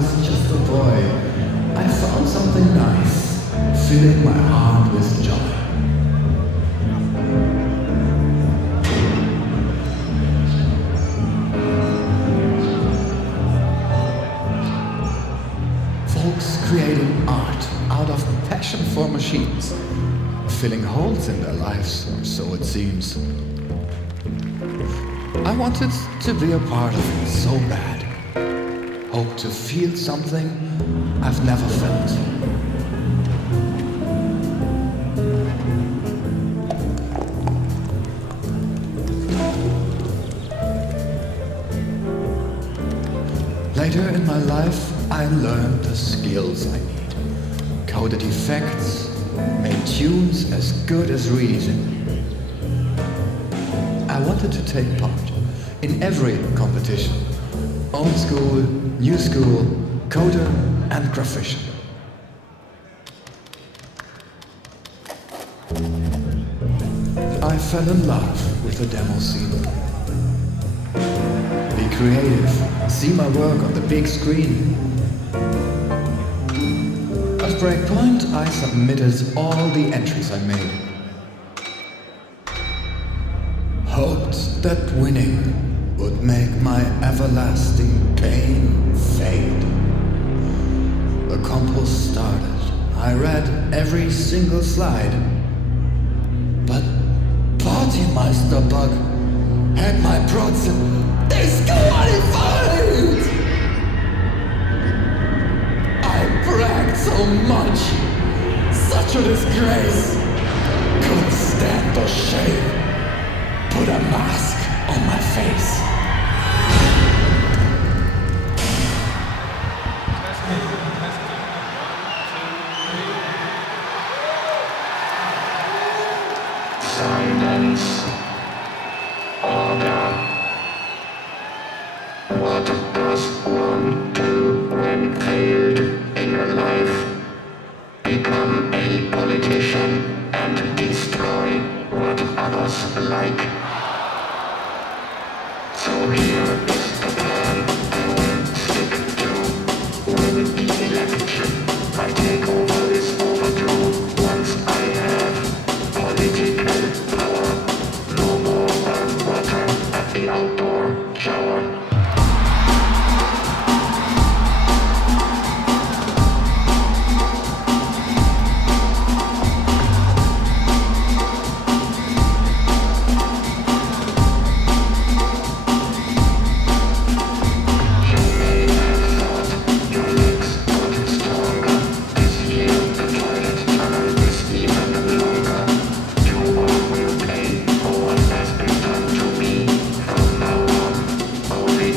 was just a boy, I found something nice, filling my heart with joy. Folks creating art out of passion for machines, filling holes in their lives, or so it seems. I wanted to be a part of it so bad. Hope to feel something I've never felt. Later in my life, I learned the skills I need. Coded effects, made tunes as good as reason. I wanted to take part in every competition. Old school, new school, coder and graphician. I fell in love with the demo scene. Be creative, see my work on the big screen. At Breakpoint, I submitted all the entries I made. Hoped that winning would make my everlasting pain fade. The compos started, I read every single slide. But Partymeister Bug had my prods disqualified! I bragged so much, such a disgrace. Couldn't stand the shame, put a mask on my face. Silence. Order. What does one do when failed in your life? Become a politician and destroy what others like. So here is the plan I will stick to. When elected, my takeover is overdue. Once I have political power, no more than water at the outdoor shower. Only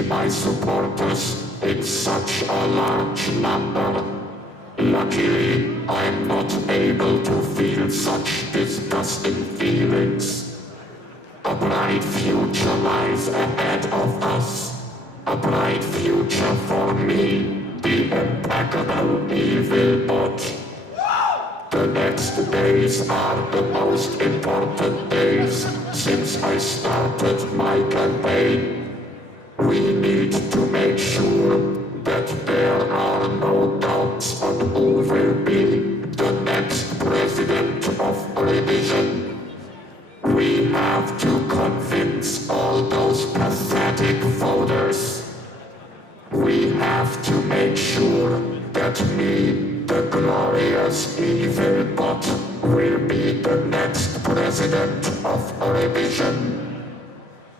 see my supporters in such a large number. Luckily, I'm not able to feel such disgusting feelings. A bright future lies ahead of us. A bright future for me, the impeccable Evilbot. The next days are the most important days since I started my campaign. We need to make sure that there are no doubts on who will be the next president of Revision. We have to convince all those pathetic voters. We have to make sure that me, the glorious Evilbot, will be the next president of Revision.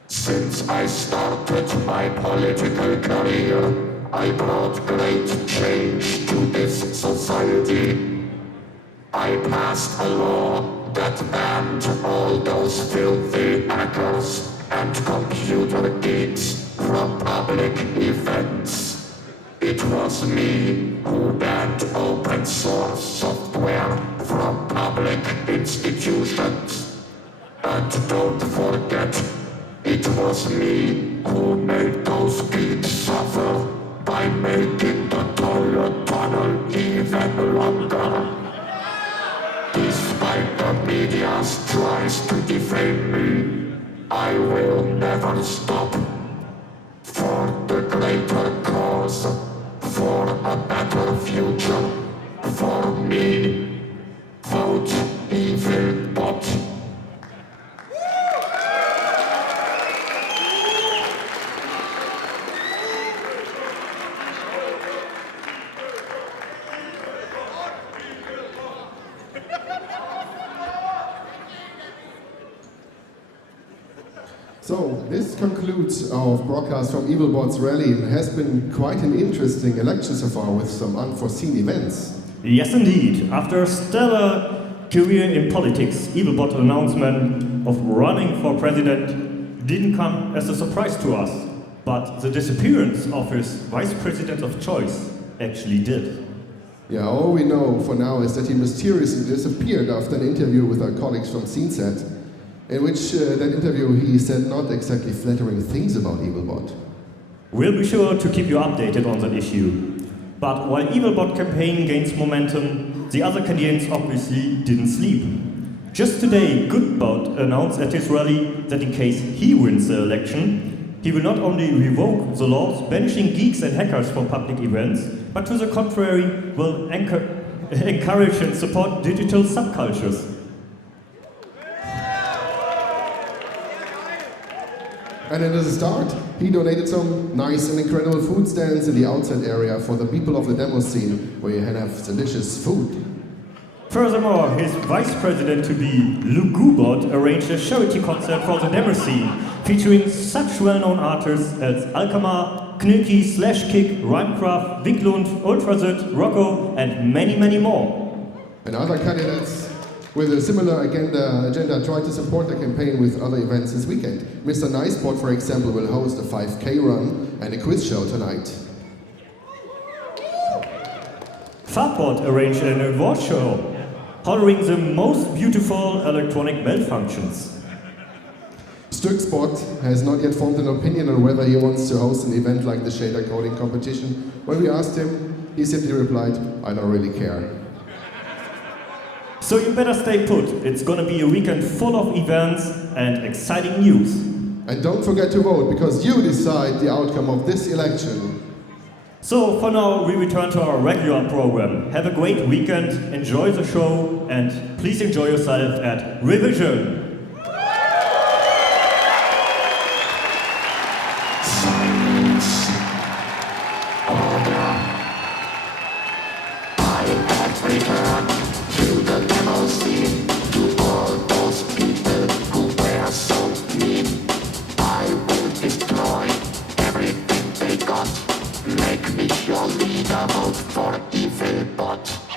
Since I started my political career, I brought great change to this society. I passed a law that banned all those filthy hackers and computer geeks from public events. It was me who banned open source software from public institutions. And don't forget, it was me who made those geeks suffer by making the toilet tunnel even longer. Despite the media's tries to defame me, I will never stop. For the greater cause, for a better future, for me, vote Evilbot. So, this concludes our broadcast from Evilbot's rally. It has been quite an interesting election so far with some unforeseen events. Yes, indeed. After a stellar career in politics, Evilbot's announcement of running for president didn't come as a surprise to us, but the disappearance of his vice president of choice actually did. Yeah, all we know for now is that he mysteriously disappeared after an interview with our colleagues from CNET, in which that interview he said not exactly flattering things about Evilbot. We'll be sure to keep you updated on that issue. But while Evilbot campaign gains momentum, the other candidates obviously didn't sleep. Just today, Goodbot announced at his rally that in case he wins the election, he will not only revoke the laws banishing geeks and hackers from public events, but to the contrary, will encourage and support digital subcultures. And as a start, he donated some nice and incredible food stands in the outside area for the people of the demo scene, where you can have delicious food. Furthermore, his vice president-to-be, Luke Goobot, arranged a charity concert for the demo scene, featuring such well-known artists as Alkmaar, Knöki, Slashkick, Rhymecraft, Wiklund, Ultrazit, Rocco, and many, many more. And other candidates with a similar agenda tried to support the campaign with other events this weekend. Mr. Nicebot, for example, will host a 5K run and a quiz show tonight. Fartbot arranged an award show, honoring the most beautiful electronic malfunctions. Stückspot has not yet formed an opinion on whether he wants to host an event like the shader coding competition. When we asked him, he simply replied, "I don't really care." So you better stay put. It's gonna be a weekend full of events and exciting news. And don't forget to vote, because you decide the outcome of this election. So for now, we return to our regular program. Have a great weekend, enjoy the show, and please enjoy yourself at Revision. Silence. Order. I have returned to the demo scene, to all those people who were so mean. I will destroy everything they got. Make me your leader, vote for Evilbot.